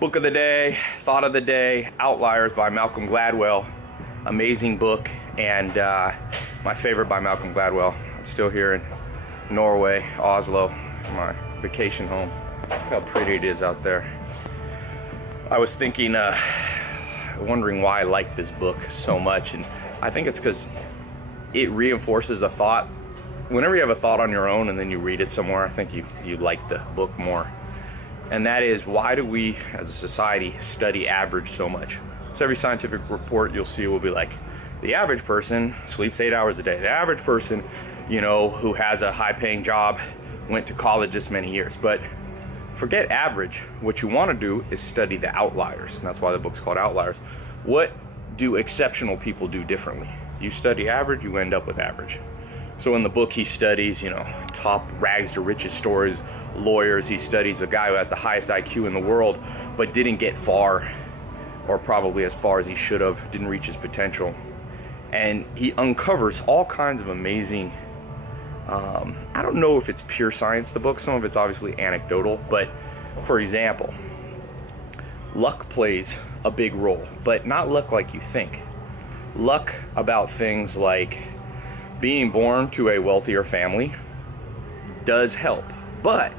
Book of the day, thought of the day, Outliers by Malcolm Gladwell. Amazing book, and my favorite by Malcolm Gladwell. I'm still here in Norway, Oslo, my vacation home. Look how pretty it is out there. I was thinking, wondering why I like this book so much, and I think it's because it reinforces a thought. Whenever you have a thought on your own and then you read it somewhere, I think you like the book more. And that is, why do we as a society study average so much? So every scientific report you'll see will be like, the average person sleeps 8 hours a day. The average person, who has a high-paying job, went to college this many years. But forget average. What you want to do is study the outliers. And that's why the book's called Outliers. What do exceptional people do differently? You study average, you end up with average. So in the book, he studies, top rags to riches stories, lawyers. He studies a guy who has the highest IQ in the world, but didn't get far, or probably as far as he should have, didn't reach his potential. And he uncovers all kinds of amazing, I don't know if it's pure science, the book. Some of it's obviously anecdotal, but for example, luck plays a big role, but not luck like you think. Luck about things like being born to a wealthier family does help, but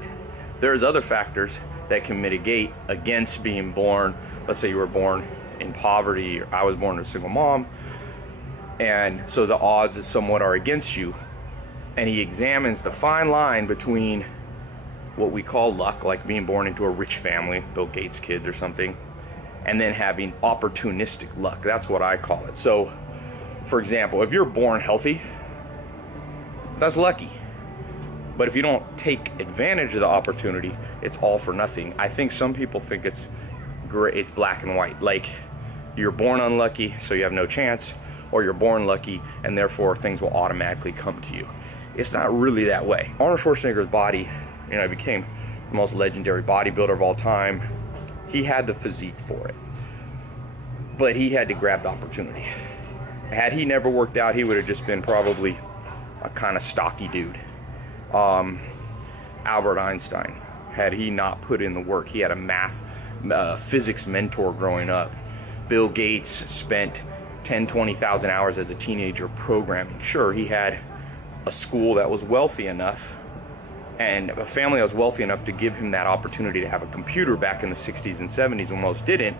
there's other factors that can mitigate against being born. Let's say you were born in poverty, or I was born to a single mom, and so the odds is somewhat are against you. And he examines the fine line between what we call luck, like being born into a rich family, Bill Gates' kids or something, and then having opportunistic luck. That's what I call it. So, for example, if you're born healthy, that's lucky. But if you don't take advantage of the opportunity, it's all for nothing. I think some people think it's great, it's black and white. Like, you're born unlucky, so you have no chance, or you're born lucky, and therefore things will automatically come to you. It's not really that way. Arnold Schwarzenegger's body, he became the most legendary bodybuilder of all time. He had the physique for it, but he had to grab the opportunity. Had he never worked out, he would have just been probably a kind of stocky dude. Albert Einstein, had he not put in the work, he had a physics mentor growing up. Bill Gates spent 20,000 hours as a teenager programming. Sure, he had a school that was wealthy enough and a family that was wealthy enough to give him that opportunity to have a computer back in the 60s and 70s when most didn't,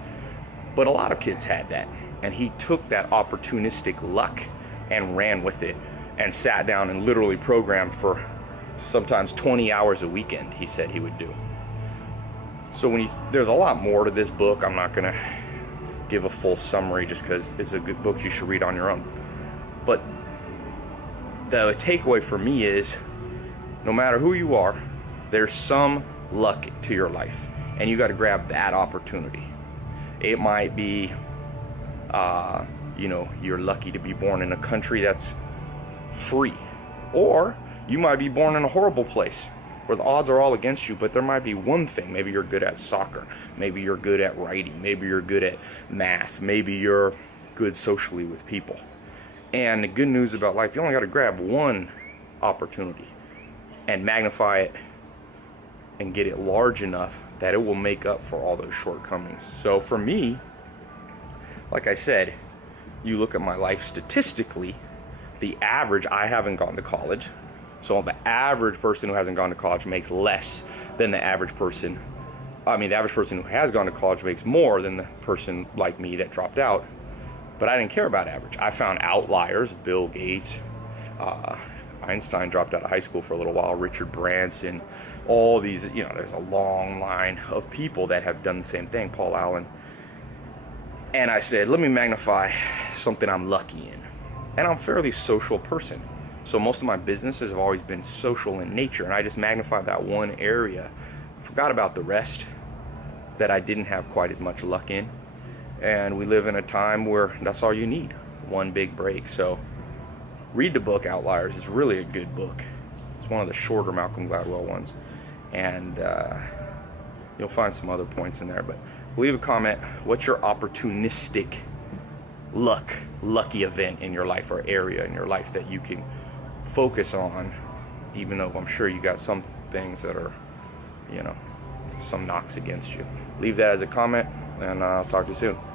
but a lot of kids had that. And he took that opportunistic luck and ran with it and sat down and literally programmed for sometimes 20 hours a weekend, he said he would do. So there's a lot more to this book. I'm not gonna give a full summary just because it's a good book you should read on your own. But the takeaway for me is, no matter who you are, there's some luck to your life, and you got to grab that opportunity. It might be, you're lucky to be born in a country that's free, or you might be born in a horrible place where the odds are all against you, but there might be one thing. Maybe you're good at soccer, maybe you're good at writing, maybe you're good at math, maybe you're good socially with people. And the good news about life, you only got to grab one opportunity and magnify it and get it large enough that it will make up for all those shortcomings. So for me, like I said, you look at my life statistically, the average, I haven't gone to college. So the average person who hasn't gone to college makes less than the average person. The average person who has gone to college makes more than the person like me that dropped out. But I didn't care about average. I found outliers, Bill Gates, Einstein dropped out of high school for a little while, Richard Branson, all these, there's a long line of people that have done the same thing, Paul Allen. And I said, let me magnify something I'm lucky in. And I'm a fairly social person. So most of my businesses have always been social in nature, and I just magnified that one area, forgot about the rest that I didn't have quite as much luck in. And we live in a time where that's all you need, one big break. So read the book Outliers. It's really a good book. It's one of the shorter Malcolm Gladwell ones, and you'll find some other points in there. But leave a comment. What's your opportunistic lucky event in your life, or area in your life that you can focus on, even though I'm sure you got some things that are, some knocks against you. leave that as a comment, and I'll talk to you soon.